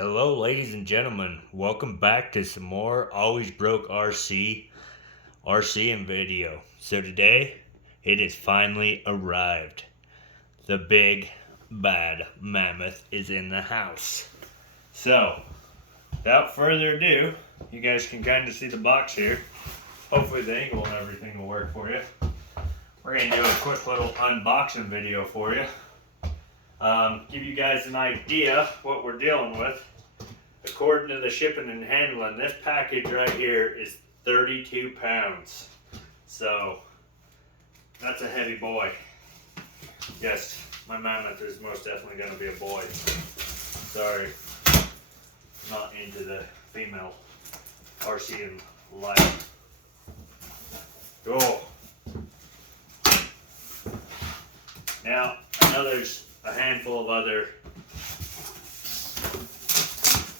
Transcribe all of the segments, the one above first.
Hello ladies and gentlemen, welcome back to some more Always Broke RC and video. So today, it has finally arrived. The big bad mammoth is in the house. So, without further ado, you guys can kind of see the box here. Hopefully the angle and everything will work for you. We're going to do a quick little unboxing video for you. Give you guys an idea what we're dealing with. According to the shipping and handling, this package right here is 32 pounds. So, that's a heavy boy. Yes, my mammoth is most definitely going to be a boy. Sorry, not into the female RC in life. Oh. Now, I know there's a handful of other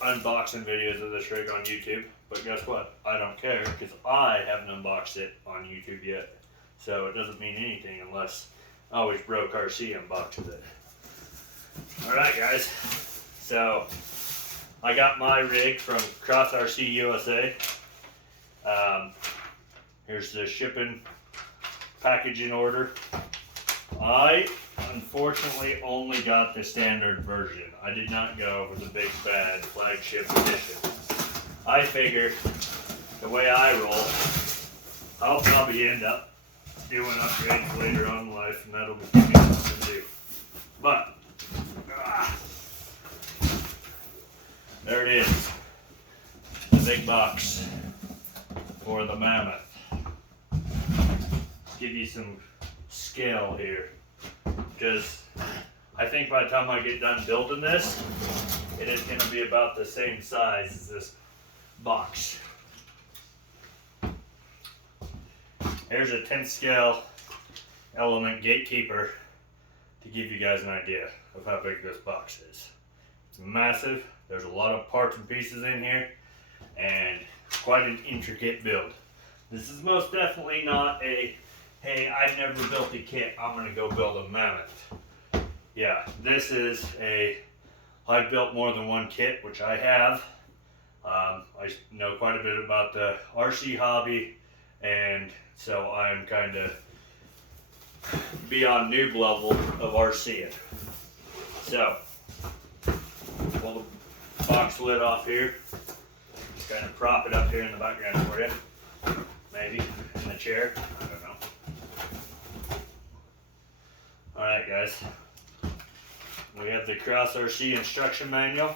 unboxing videos of this rig on YouTube, but guess what? I don't care because I haven't unboxed it on YouTube yet. So it doesn't mean anything unless Always Broke RC unboxes it. Alright guys, so I got my rig from Cross RC USA. Here's the shipping packaging order. I unfortunately only got the standard version. I did not go over the big bad flagship edition. I figure the way I roll, I'll probably end up doing upgrades later on in life, and that'll give me something to do. But there it is, the big box for the Mammoth. Give you some scale here, because I think by the time I get done building this, it is going to be about the same size as this box. Here's a 10th scale element gatekeeper to give you guys an idea of how big this box is. It's massive. There's a lot of parts and pieces in here, and quite an intricate build. This is most definitely not a, hey, I've never built a kit, I'm going to go build a Mammoth. Yeah, this is a, I've built more than one kit, which I have. I know quite a bit about the RC hobby, and so I'm kind of beyond noob level of RCing. So, pull the box lid off here, kind of prop it up here in the background for you, maybe in the chair, I don't know. Alright guys, we have the Cross RC instruction manual.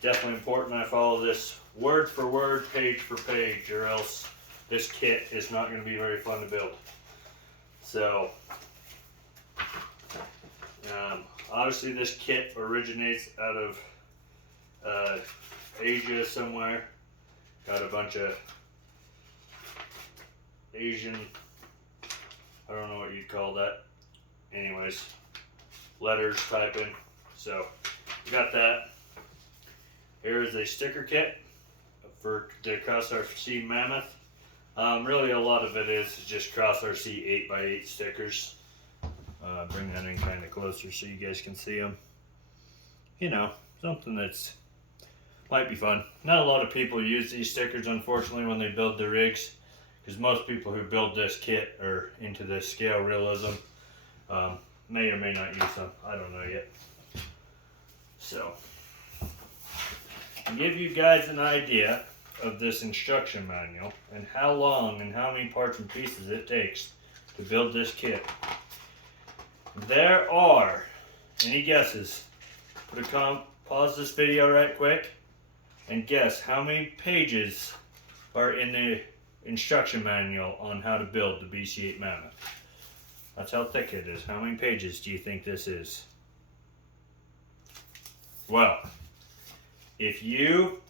Definitely important I follow this word for word, page for page, or else this kit is not going to be very fun to build. So, obviously this kit originates out of Asia somewhere. Got a bunch of Asian, I don't know what you'd call that. Anyways, letters typing. So, we got that. Here is a sticker kit for the Cross RC Mammoth. Really a lot of it is just Cross RC 8x8 stickers. Bring that in kind of closer so you guys can see them. You know, something that's might be fun. Not a lot of people use these stickers, unfortunately, when they build their rigs, because most people who build this kit are into this scale realism. May or may not use them. I don't know yet. So, to give you guys an idea of this instruction manual and how long and how many parts and pieces it takes to build this kit. There are, any guesses? Pause this video right quick and guess how many pages are in the instruction manual on how to build the BC8 Mammoth. That's how thick it is. How many pages do you think this is? Well, if you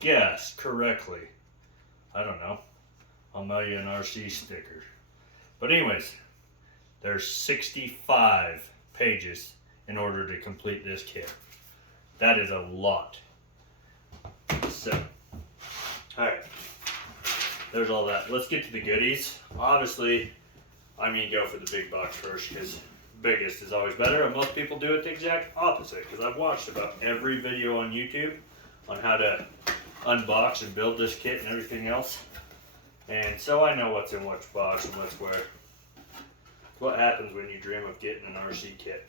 guess correctly, I don't know, I'll mail you an RC sticker. But anyways, there's 65 pages in order to complete this kit. That is a lot. So, alright, there's all that. Let's get to the goodies. Obviously, I'm going to go for the big box first because biggest is always better, and most people do it the exact opposite, because I've watched about every video on YouTube on how to unbox and build this kit and everything else. And so I know what's in which box and what's where. What happens when you dream of getting an RC kit.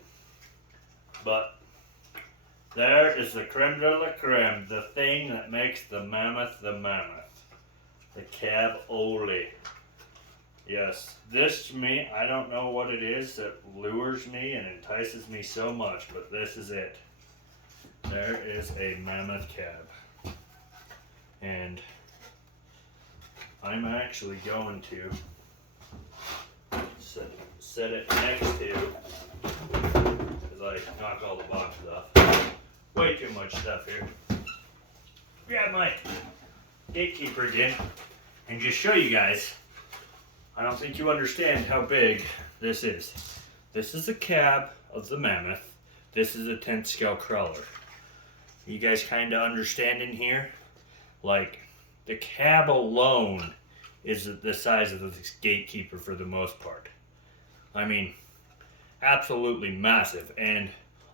But there is the creme de la creme, the thing that makes the Mammoth the Mammoth. The Cab Ole. Yes, this to me, I don't know what it is that lures me and entices me so much, but this is it. There is a Mammoth Cab. And I'm actually going to set it next to, as I knock all the boxes off. Way too much stuff here. Grab my gatekeeper again and just show you guys. I don't think you understand how big this is. This is the cab of the Mammoth. This is a 10th scale crawler. You guys kind of understand in here? Like, the cab alone is the size of this gatekeeper for the most part. I mean, absolutely massive. And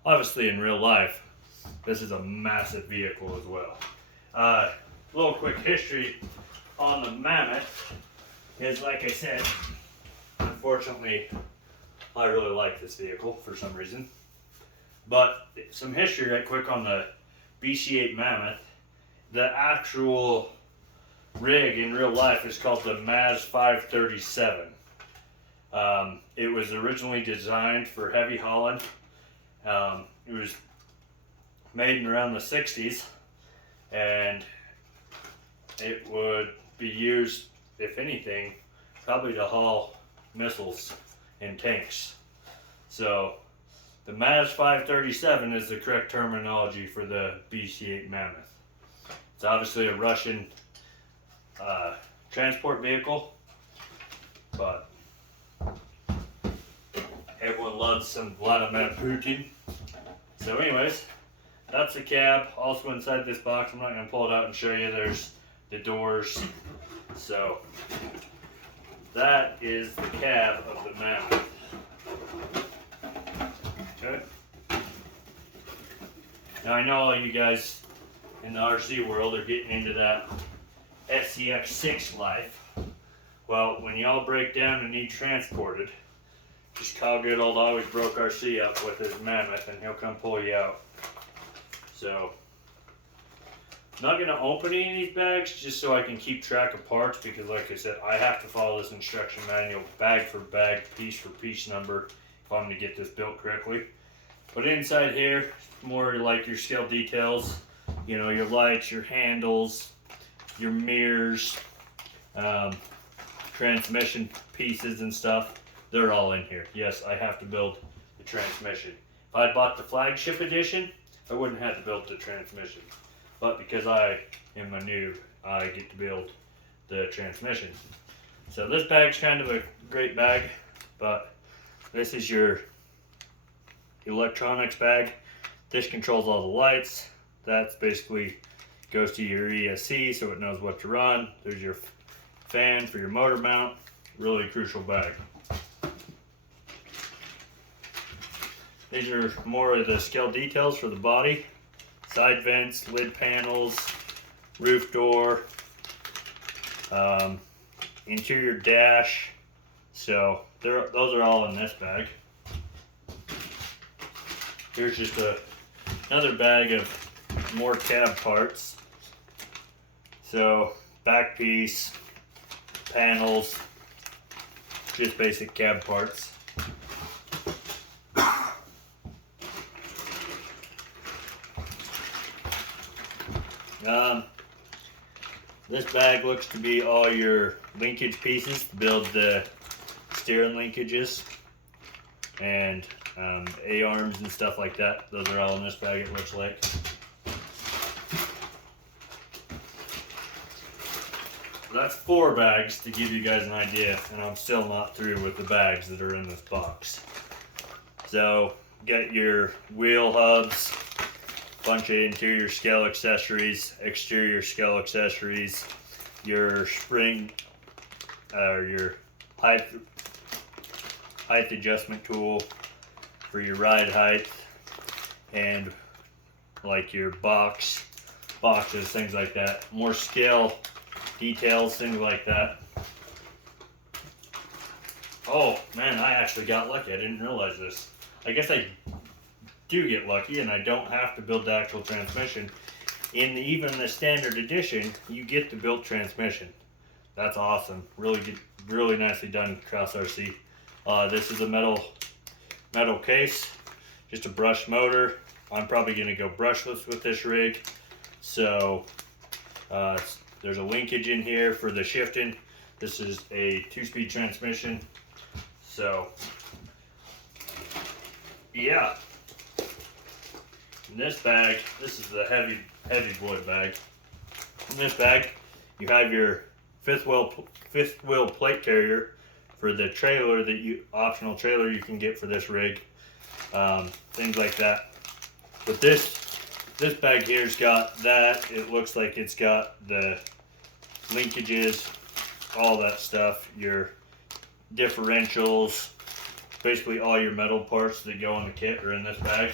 obviously in real life, this is a massive vehicle as well. Little quick history on the Mammoth is, like I said, unfortunately, I really like this vehicle for some reason. But some history right quick on the BC8 Mammoth. The actual rig in real life is called the Maz 537. It was originally designed for heavy hauling. It was made in around the 60s, and it would be used, if anything, probably to haul missiles and tanks. So the Maz 537 is the correct terminology for the BC8 Mammoth. It's obviously a Russian transport vehicle, but everyone loves some Vladimir Putin. So anyways, that's the cab. Also inside this box, I'm not going to pull it out and show you, there's the doors. So that is the cab of the Mammoth. Okay. Now I know all you guys in the RC world are getting into that SCX6 life. Well, when y'all break down and need transported, just call good old Always Broke RC up with his Mammoth and he'll come pull you out. So, I'm not going to open any of these bags just so I can keep track of parts, because like I said, I have to follow this instruction manual bag for bag, piece for piece number if I'm going to get this built correctly. But inside here, more like your scale details, you know, your lights, your handles, your mirrors, transmission pieces and stuff, they're all in here. Yes, I have to build the transmission. If I bought the flagship edition, I wouldn't have to build the transmission. But because I am a noob, I get to build the transmission. So this bag's kind of a great bag, but this is your electronics bag. This controls all the lights. That's basically goes to your ESC so it knows what to run. There's your fan for your motor mount. Really crucial bag. These are more of the scale details for the body. Side vents, lid panels, roof door, interior dash. So those are all in this bag. Here's just another bag of more cab parts. So back piece, panels, just basic cab parts. This bag looks to be all your linkage pieces to build the steering linkages and A-arms and stuff like that. Those are all in this bag, it looks like. That's 4 bags to give you guys an idea, and I'm still not through with the bags that are in this box. So, get your wheel hubs, bunch of interior scale accessories, exterior scale accessories, your spring, your height adjustment tool, for your ride height and like your boxes, things like that. More scale details, things like that. Oh man, I actually got lucky. I didn't realize this. I guess I do get lucky and I don't have to build the actual transmission. In even the standard edition, you get the built transmission. That's awesome. Really good, really nicely done, Cross RC. This is a metal case, just a brushed motor. I'm probably gonna go brushless with this rig. So there's a linkage in here for the shifting. This is a 2-speed transmission. So yeah. In this bag, this is the heavy wood bag. In this bag, you have your fifth wheel plate carrier for the trailer optional trailer you can get for this rig, things like that. But this bag here's got that. It looks like it's got the linkages, all that stuff, your differentials, basically all your metal parts that go in the kit are in this bag.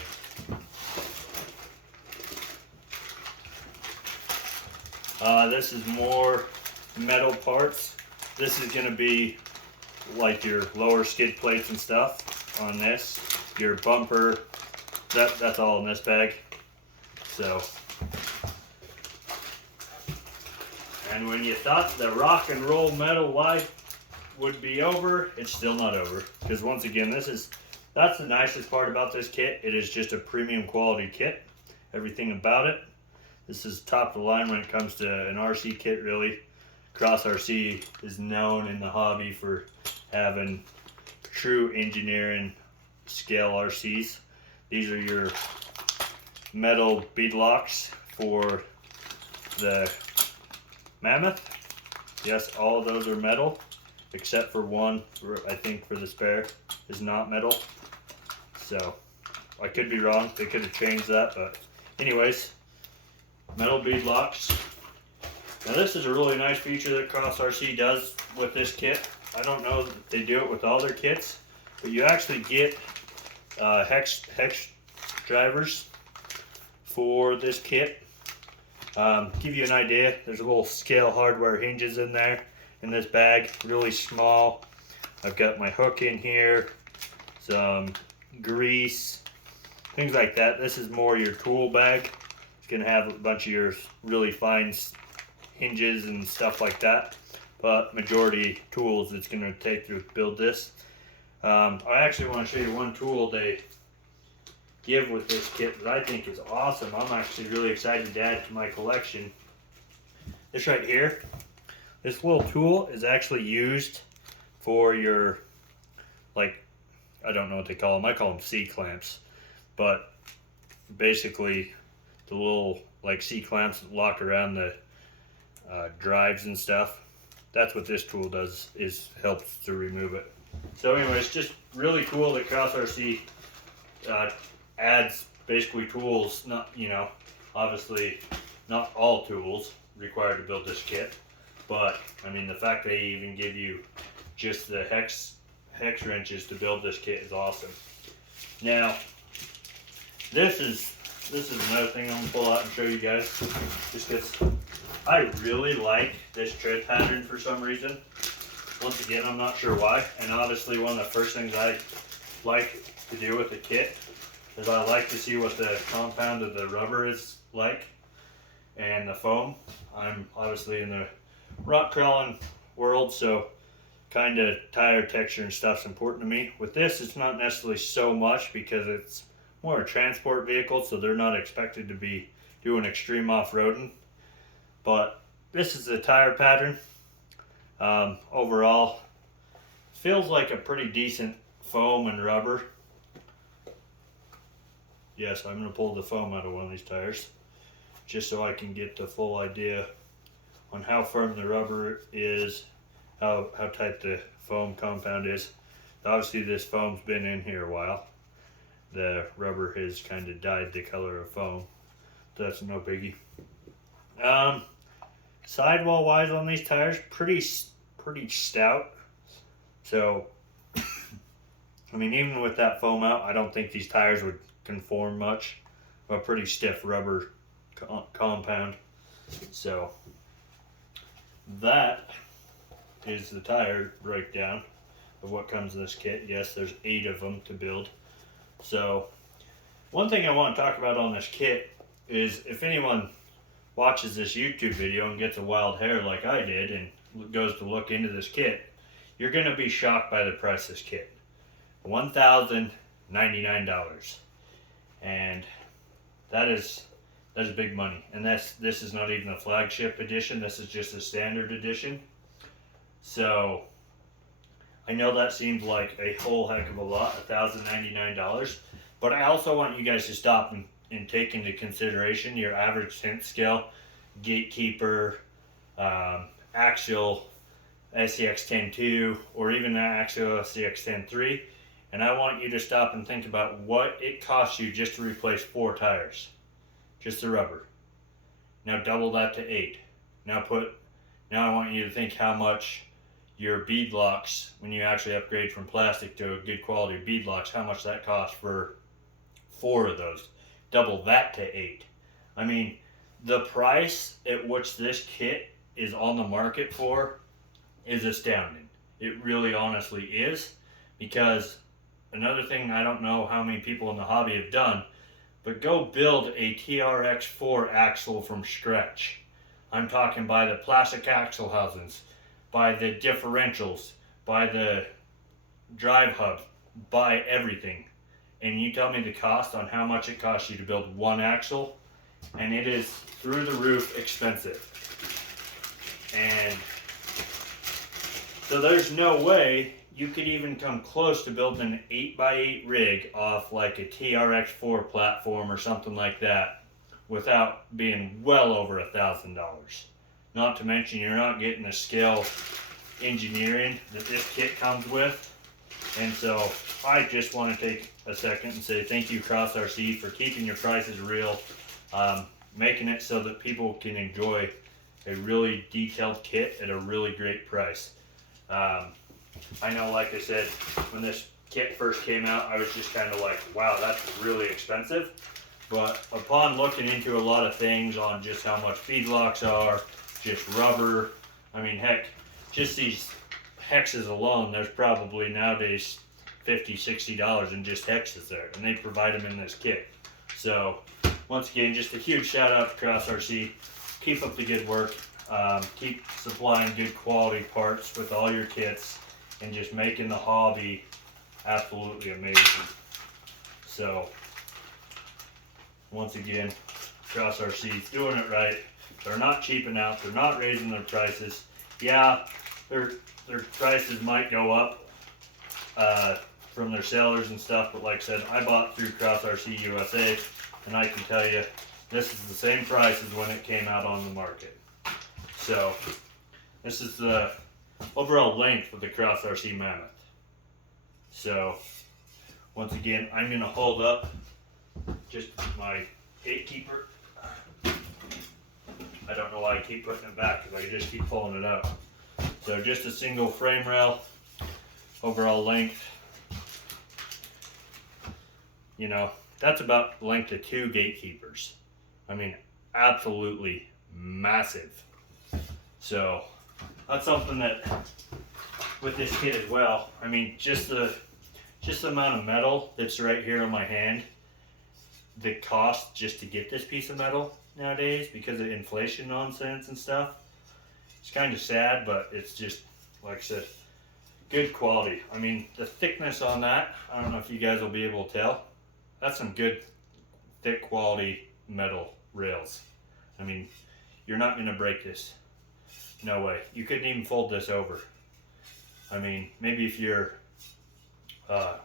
This is more metal parts. This is going to be like your lower skid plates and stuff on this. Your bumper, that's all in this bag. So, and when you thought the rock and roll metal life would be over, it's still not over. Because once again, that's the nicest part about this kit. It is just a premium quality kit. Everything about it. This is top of the line when it comes to an RC kit, really. Cross RC is known in the hobby for having true engineering scale RCs. These are your metal bead locks for the Mammoth. Yes, all of those are metal, except for one, I think for the spare, is not metal. So, I could be wrong. They could have changed that, but anyways. Metal bead locks. Now this is a really nice feature that Cross RC does with this kit. I don't know that they do it with all their kits, but you actually get hex drivers for this kit. Give you an idea, there's a little scale hardware hinges in there in this bag, really small. I've got my hook in here, some grease, things like that. This is more your tool bag. Going to have a bunch of your really fine hinges and stuff like that, but majority tools it's going to take to build this. I actually want to show you one tool they give with this kit that I think is awesome. I'm actually really excited to add to my collection. This right here, this little tool is actually used for your, like, I don't know what they call them. I call them C-clamps, but basically the little like C-clamps that lock around the drives and stuff. That's what this tool does, is helps to remove it. So anyways, just really cool that Cross RC adds basically tools, not, you know, obviously not all tools required to build this kit, but I mean the fact they even give you just the hex wrenches to build this kit is awesome. Now this is another thing I'm going to pull out and show you guys, just because I really like this tread pattern for some reason. Once again, I'm not sure why, and obviously one of the first things I like to do with the kit is I like to see what the compound of the rubber is like and the foam. I'm obviously in the rock crawling world, so kind of tire texture and stuff's important to me. With this, it's not necessarily so much because it's more a transport vehicle, so they're not expected to be doing extreme off-roading. But this is the tire pattern. Overall, feels like a pretty decent foam and rubber. Yes, I'm going to pull the foam out of one of these tires just so I can get the full idea on how firm the rubber is, how tight the foam compound is. Obviously this foam's been in here a while. The rubber has kind of dyed the color of foam, so that's no biggie. Sidewall wise on these tires, pretty stout. So I mean, even with that foam out, I don't think these tires would conform much. A pretty stiff rubber compound. So that is the tire breakdown of what comes in this kit. Yes, there's 8 of them to build. So one thing I want to talk about on this kit is if anyone watches this YouTube video and gets a wild hair like I did and goes to look into this kit, you're going to be shocked by the price of this kit. $1,099. And that is big money. And this is not even a flagship edition. This is just a standard edition. So I know that seems like a whole heck of a lot, $1,099. But I also want you guys to stop and take into consideration your average tint scale, gatekeeper, axial SCX-10.2, or even an axial SCX-10.3. And I want you to stop and think about what it costs you just to replace 4 tires. Just the rubber. Now double that to 8. Now I want you to think how much your bead locks, when you actually upgrade from plastic to a good quality bead locks, how much that costs for 4 of those. Double that to 8. I mean, the price at which this kit is on the market for is astounding. It really honestly is, because another thing, I don't know how many people in the hobby have done, but go build a TRX4 axle from scratch. I'm talking by the plastic axle housings, by the differentials, by the drive hub, by everything. And you tell me the cost on how much it costs you to build one axle, and it is through the roof expensive. And so there's no way you could even come close to building an 8x8 rig off like a TRX4 platform or something like that without being well over $1,000. Not to mention you're not getting the scale engineering that this kit comes with. And so I just want to take a second and say thank you, Cross RC, for keeping your prices real, making it so that people can enjoy a really detailed kit at a really great price. I know, like I said, when this kit first came out, I was just kind of like, wow, that's really expensive. But upon looking into a lot of things on just how much bead locks are, just rubber, I mean, heck, just these hexes alone, there's probably nowadays $50, $60 in just hexes there, and they provide them in this kit. So once again, just a huge shout out to Cross RC. Keep up the good work. Keep supplying good quality parts with all your kits and just making the hobby absolutely amazing. So once again, Cross RC is doing it right. They're not cheaping out. They're not raising their prices. Yeah, their prices might go up from their sellers and stuff, but like I said, I bought through Cross RC USA, and I can tell you this is the same price as when it came out on the market. So this is the overall length of the Cross RC Mammoth. So once again, I'm going to hold up just my gatekeeper. I don't know why I keep putting it back, because I just keep pulling it out. So just a single frame rail, overall length, you know, that's about the length of 2 gatekeepers. I mean, absolutely massive. So that's something that with this kit as well, I mean, just the amount of metal that's right here on my hand, the cost just to get this piece of metal nowadays because of inflation nonsense and stuff, it's kind of sad, but it's just, like I said, good quality. I mean, the thickness on that, I don't know if you guys will be able to tell, that's some good thick quality metal rails. I mean, you're not going to break this. No way. You couldn't even fold this over. I mean, maybe if you're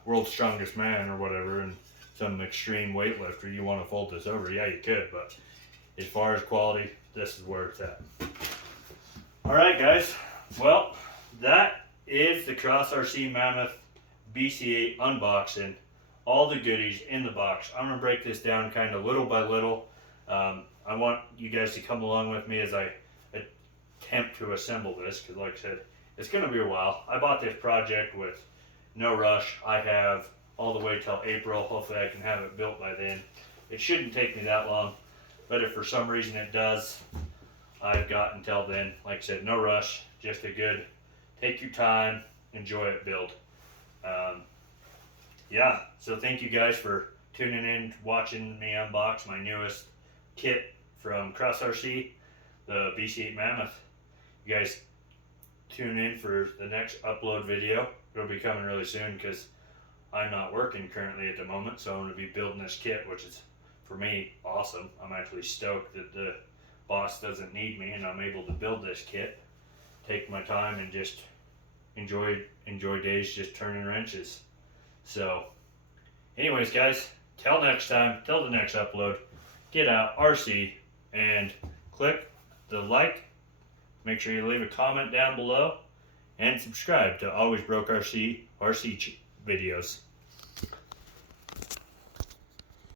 world's strongest man or whatever and some extreme weightlifter, you want to fold this over, yeah, you could, but as far as quality, this is where it's at. Alright guys, well, that is the Cross RC Mammoth BC8 unboxing. All the goodies in the box. I'm going to break this down kind of little by little. I want you guys to come along with me as I attempt to assemble this, because like I said, it's going to be a while. I bought this project with no rush. I have all the way till April. Hopefully I can have it built by then. It shouldn't take me that long, but if for some reason it does, I've got until then. Like I said, no rush, just a good, take your time, enjoy it build. Yeah, so thank you guys for tuning in, watching me unbox my newest kit from Cross RC, the BC8 Mammoth. You guys tune in for the next upload video. It'll be coming really soon because I'm not working currently at the moment, so I'm going to be building this kit, which is, for me, awesome. I'm actually stoked that the boss doesn't need me and I'm able to build this kit, take my time, and just enjoy days just turning wrenches. So anyways, guys, till next time, till the next upload, get out, RC, and click the like. Make sure you leave a comment down below and subscribe to Always Broke RC videos.